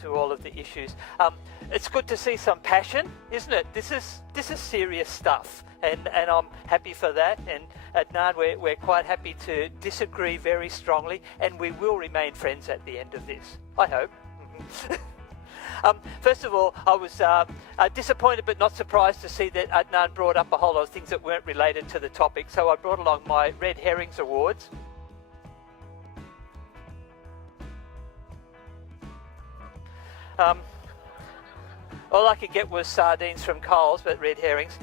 to all of the issues. It's good to see some passion, isn't it? This is serious stuff, and I'm happy for that. And Adnan, we're quite happy to disagree very strongly, and we will remain friends at the end of this, I hope. First of all, I was disappointed but not surprised to see that Adnan brought up a whole lot of things that weren't related to the topic, so I brought along my Red Herrings Awards. All I could get was sardines from Coles, but red herrings.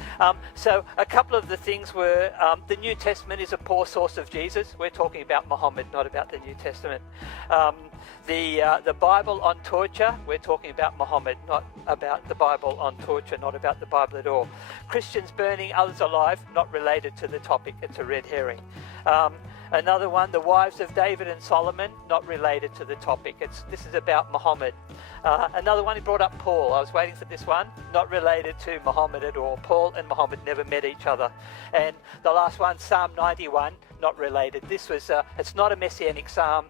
So a couple of the things were, the New Testament is a poor source of Jesus. We're talking about Muhammad, not about the New Testament. The Bible on torture, we're talking about Muhammad, not about the Bible on torture, not about the Bible at all. Christians burning others alive, not related to the topic, it's a red herring. Another one, the wives of David and Solomon, not related to the topic. This is about Muhammad. Another one, he brought up Paul. I was waiting for this one, not related to Muhammad at all. Paul and Muhammad never met each other. And the last one, Psalm 91, not related. This was, it's not a messianic psalm.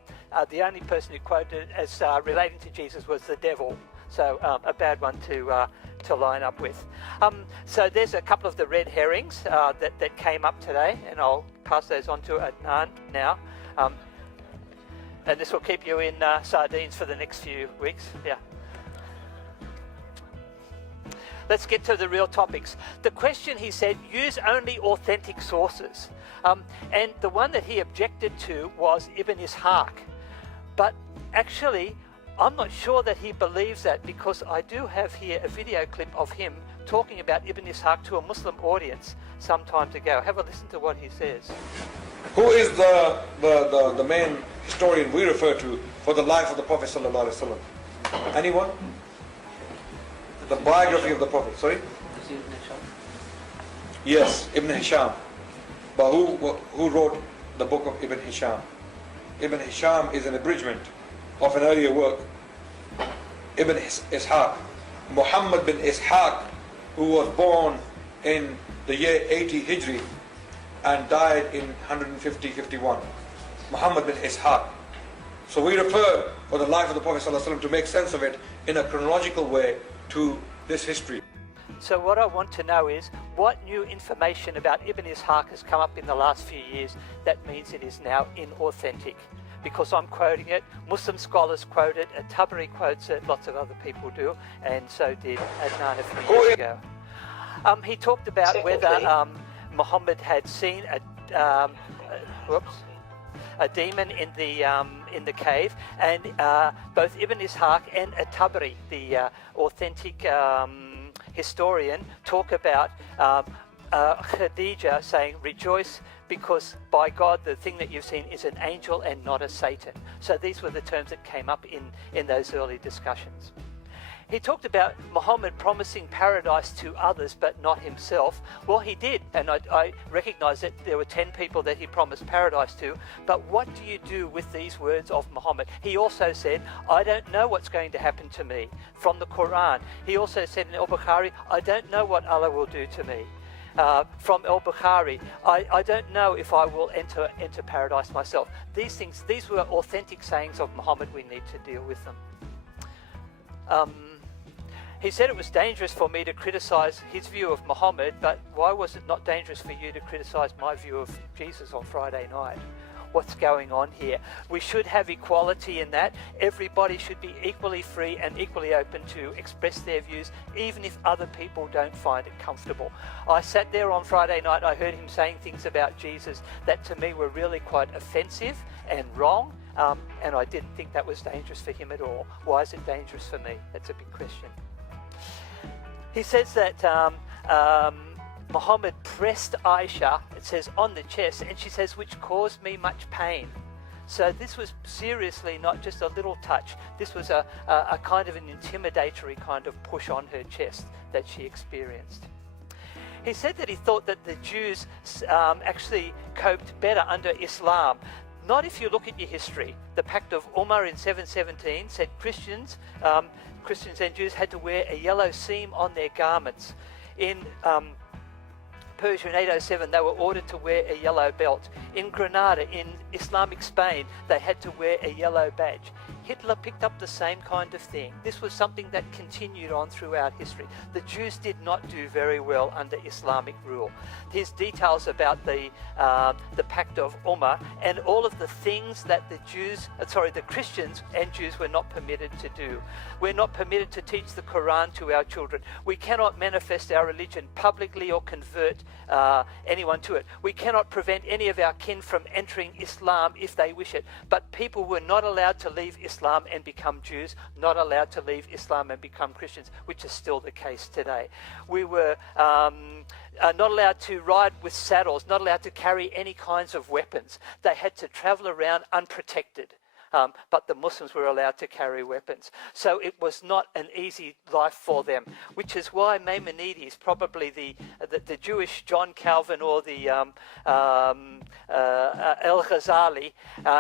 The only person who quoted it as relating to Jesus was the devil. So a bad one to line up with. So there's a couple of the red herrings that came up today, and I'll pass those on to Adnan now. And this will keep you in sardines for the next few weeks. Yeah. Let's get to the real topics. The question, he said, use only authentic sources. And the one that he objected to was Ibn Ishaq. But actually, I'm not sure that he believes that, because I do have here a video clip of him talking about Ibn Ishaq to a Muslim audience some time ago. Have a listen to what he says. Who is the main historian we refer to for the life of the Prophet sallallahu alaihi wasallam? Anyone? The biography of the Prophet. Sorry? Yes, Ibn Hisham. But who wrote the book of Ibn Hisham? Ibn Hisham is an abridgment of an earlier work. Ibn Ishaq, Muhammad bin Ishaq, who was born in the year 80 Hijri and died in 150-51. Muhammad bin Ishaq. So we refer for the life of the Prophet ﷺ to make sense of it in a chronological way to this history. So what I want to know is, what new information about Ibn Ishaq has come up in the last few years that means it is now inauthentic? Because I'm quoting it, Muslim scholars quote it, Tabari quotes it, lots of other people do, and so did Adnan a few years ago. He talked about whether Muhammad had seen a demon in the cave, and both Ibn Ishaq and Tabari, the authentic historian, talk about Khadija saying, rejoice because by God the thing that you've seen is an angel and not a Satan. So these were the terms that came up in those early discussions. He talked about Muhammad promising paradise to others but not himself. Well, he did, and I recognise that there were 10 people that he promised paradise to, but what do you do with these words of Muhammad? He also said, I don't know what's going to happen to me, from the Quran. He also said in Al-Bukhari, I don't know what Allah will do to me. From Al-Bukhari, I don't know if I will enter paradise myself. These were authentic sayings of Muhammad. We need to deal with them. He said it was dangerous for me to criticize his view of Muhammad, but why was it not dangerous for you to criticize my view of Jesus on Friday night? What's going on here? We should have equality in that. Everybody should be equally free and equally open to express their views, even if other people don't find it comfortable. I sat there on Friday night, I heard him saying things about Jesus that to me were really quite offensive and wrong, and I didn't think that was dangerous for him at all. Why is it dangerous for me? That's a big question. He says that Muhammad pressed Aisha, it says, on the chest, and she says, which caused me much pain. So this was seriously not just a little touch. This was a kind of an intimidatory kind of push on her chest that she experienced. He said that he thought that the Jews actually coped better under Islam. Not if you look at your history. The Pact of Umar in 717 said Christians and Jews had to wear a yellow seam on their garments. In Persia in 807, they were ordered to wear a yellow belt. In Granada, in Islamic Spain, they had to wear a yellow badge. Hitler picked up the same kind of thing. This was something that continued on throughout history. The Jews did not do very well under Islamic rule. Here's details about the Pact of Ummah and all of the things that the Christians and Jews were not permitted to do. We're not permitted to teach the Quran to our children. We cannot manifest our religion publicly or convert anyone to it. We cannot prevent any of our kin from entering Islam if they wish it. But people were not allowed to leave Islam and become Jews, not allowed to leave Islam and become Christians, which is still the case today. We were not allowed to ride with saddles, not allowed to carry any kinds of weapons. They had to travel around unprotected. But the Muslims were allowed to carry weapons. So it was not an easy life for them, which is why Maimonides, probably the Jewish John Calvin or the El-Ghazali,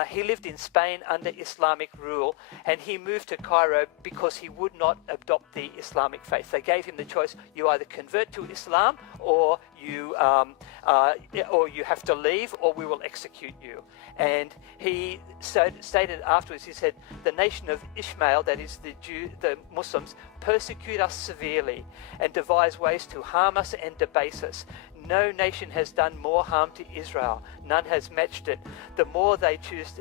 he lived in Spain under Islamic rule, and he moved to Cairo because he would not adopt the Islamic faith. They gave him the choice: you either convert to Islam or you have to leave, or we will execute you. And he stated afterwards, he said, the nation of Ishmael, that is the Muslims, persecute us severely and devise ways to harm us and debase us. No nation has done more harm to Israel. None has matched it. The more they choose,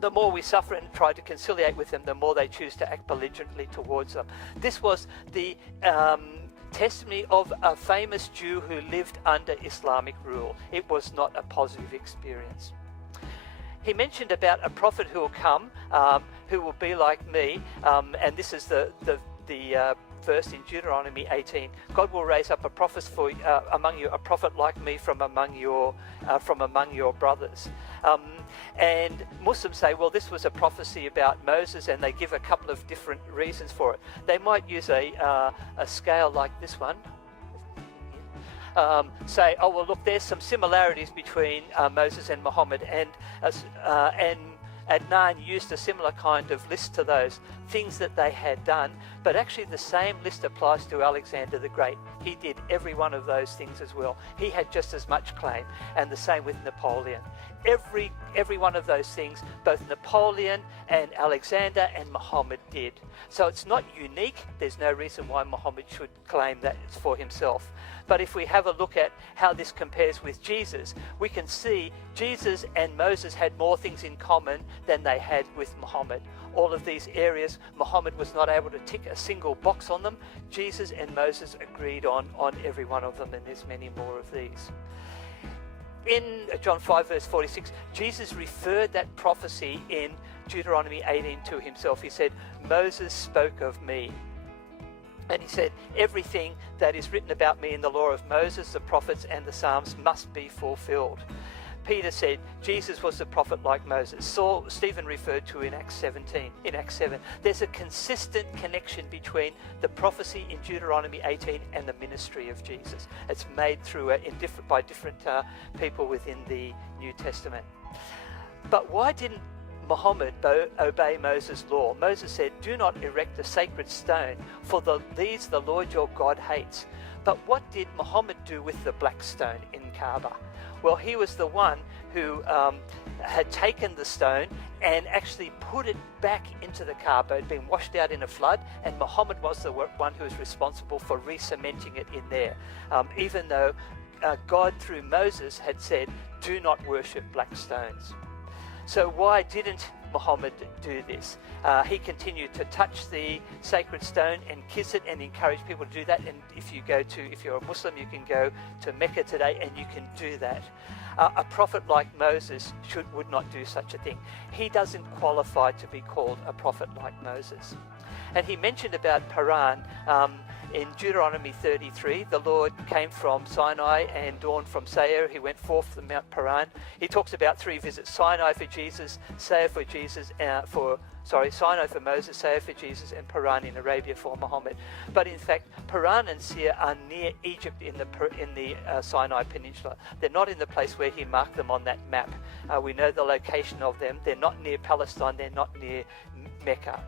the more we suffer and try to conciliate with them, the more they choose to act belligerently towards them. This was the testimony of a famous Jew who lived under Islamic rule. It was not a positive experience. He mentioned about a prophet who will come, who will be like me, and this is the verse in Deuteronomy 18. God will raise up a prophet among you, a prophet like me from among your brothers. And Muslims say, well, this was a prophecy about Moses, and they give a couple of different reasons for it. They might use a scale like this one. Say, oh, well, look, there's some similarities between Moses and Muhammad, and Adnan used a similar kind of list to those things that they had done, but actually the same list applies to Alexander the Great. He did every one of those things as well. He had just as much claim, and the same with Napoleon. Every one of those things, both Napoleon and Alexander and Muhammad did. So it's not unique. There's no reason why Muhammad should claim that it's for himself. But if we have a look at how this compares with Jesus, we can see Jesus and Moses had more things in common than they had with Muhammad. All of these areas, Muhammad was not able to tick a single box on them. Jesus and Moses agreed on every one of them, and there's many more of these. In John 5 verse 46, Jesus referred that prophecy in Deuteronomy 18 to himself. He said, Moses spoke of me. And he said, everything that is written about me in the law of Moses, the prophets, and the Psalms must be fulfilled. Peter said, Jesus was a prophet like Moses. Stephen referred to in Acts 7. There's a consistent connection between the prophecy in Deuteronomy 18 and the ministry of Jesus. It's made through by different people within the New Testament. But why didn't Muhammad obey Moses' law? Moses said, do not erect a sacred stone, for these the Lord your God hates. But what did Muhammad do with the black stone in Kaaba? Well, he was the one who had taken the stone and actually put it back into the Kaaba. It had been washed out in a flood, and Muhammad was the one who was responsible for re-cementing it in there, even though God through Moses had said, do not worship black stones. So why didn't Muhammad do this? He continued to touch the sacred stone and kiss it and encourage people to do that. And if you're a Muslim, you can go to Mecca today and you can do that. A prophet like Moses would not do such a thing. He doesn't qualify to be called a prophet like Moses. And he mentioned about Paran. In Deuteronomy 33, the Lord came from Sinai and dawned from Seir. He went forth from Mount Paran. He talks about 3 visits: Sinai for Jesus, Seir for Jesus, Sinai for Moses, Seir for Jesus, and Paran in Arabia for Muhammad. But in fact, Paran and Seir are near Egypt in the Sinai Peninsula. They're not in the place where he marked them on that map. We know the location of them. They're not near Palestine. They're not near Mecca.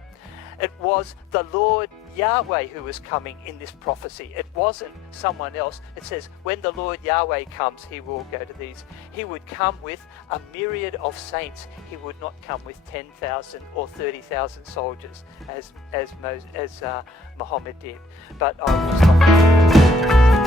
It was the Lord Yahweh who was coming in this prophecy. It wasn't someone else. It says, when the Lord Yahweh comes, he will go to these. He would come with a myriad of saints. He would not come with 10,000 or 30,000 soldiers as Muhammad did. But I will stop.